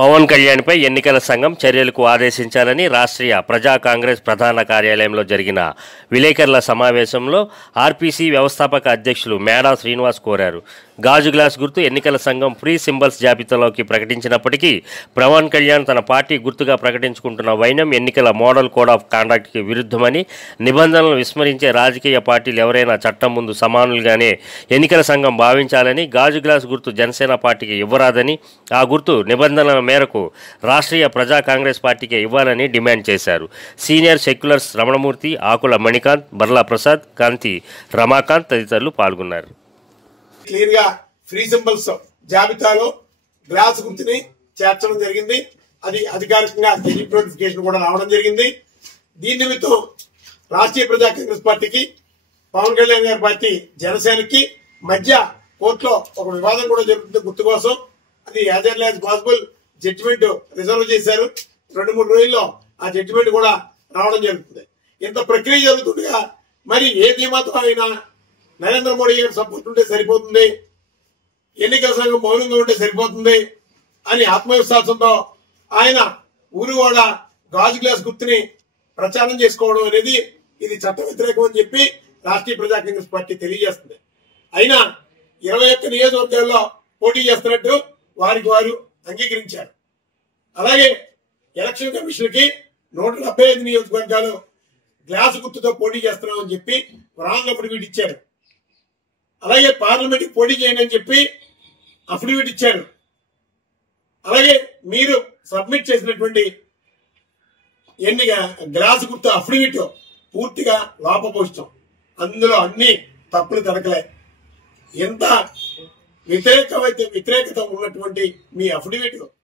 పవన్ కళ్యాణ్పై ఎన్నికల సంఘం చర్యలకు ఆదేశించాలని రాష్ట్రీయ ప్రజా కాంగ్రెస్ ప్రధాన కార్యాలయంలో జరిగిన విలేకరుల సమావేశంలో ఆర్పీసీ వ్యవస్థాపక అధ్యక్షులు మేడా శ్రీనివాస్ కోరారు. గాజు గ్లాస్ గుర్తు ఎన్నికల సంఘం ఫ్రీ సింబల్స్ జాబితాలోకి ప్రకటించినప్పటికీ పవన్ కళ్యాణ్ తన పార్టీ గుర్తుగా ప్రకటించుకుంటున్న వైనం ఎన్నికల మోడల్ కోడ్ ఆఫ్ కాండక్ట్కి విరుద్ధమని, నిబంధనలను విస్మరించే రాజకీయ పార్టీలు ఎవరైనా చట్టం ముందు సమానులుగానే ఎన్నికల సంఘం భావించాలని, గాజు గ్లాస్ గుర్తు జనసేన పార్టీకి ఇవ్వరాదని, ఆ గుర్తు నిబంధనల మేరకు రాష్ట్రీయ ప్రజా కాంగ్రెస్ పార్టీకి ఇవ్వాలని డిమాండ్ చేశారు. సీనియర్ సెక్యులర్స్ రమణమూర్తి, ఆకుల మణికాంత్, బర్లా ప్రసాద్, కాంతి రమాకాంత్ తదితరులు పాల్గొన్నారు. క్లియర్ గా ఫ్రీ సింబల్స్ జాబితాలో గ్లాస్ గుర్తుని చేర్చడం జరిగింది. అది అధికారికంగా గెజిట్ నోటిఫికేషన్ కూడా రావడం జరిగింది. దీని నిమిత్తం రాష్ట్రీయ ప్రజా కాంగ్రెస్ పార్టీకి, పవన్ కళ్యాణ్ గారి పార్టీ జనసేనకి మధ్య కోర్టులో ఒక వివాదం కూడా జరుగుతుంది. గుర్తు కోసం అది as early as possible judgement reserve చేశారు. 2-3 రోజుల్లో ఆ జడ్జిమెంట్ కూడా రావడం జరుగుతుంది. ఇంత ప్రక్రియ జరుగుతుండగా మరి ఏ నియమాతం అయినా నరేంద్ర మోడీ గారి సపోర్ట్ ఉంటే సరిపోతుంది, ఎన్నికల సంఘం మౌనంగా ఉంటే సరిపోతుంది అని ఆత్మవిశ్వాసంతో ఆయన ఊరువాడ గాజు గ్లాస్ గుర్తుని ప్రచారం చేసుకోవడం అనేది ఇది చట్ట వ్యతిరేకం అని చెప్పి రాష్ట్రీయ ప్రజా కాంగ్రెస్ పార్టీ తెలియజేస్తుంది. అయినా 21 నియోజకవర్గాల్లో పోటీ చేస్తున్నట్టు వారికి వారు అంగీకరించారు. అలాగే ఎలక్షన్ కమిషన్ కి 175 నియోజకవర్గాలు గ్లాసు గుర్తుతో పోటీ చేస్తున్నామని చెప్పి రాంగ్ అఫిడవిట్ ఇచ్చారు. అలాగే పార్లమెంట్ కి పోటీ చేయండి అని చెప్పి అఫిడవిట్ ఇచ్చారు. అలాగే మీరు సబ్మిట్ చేసినటువంటి గ్లాసు గుర్తు అఫిడవిట్ పూర్తిగా లోపపోష్టం, అందులో అన్ని తప్పులు తడకలే. ఎంత వ్యతిరేకత ఉన్నటువంటి మీ అఫిడవిట్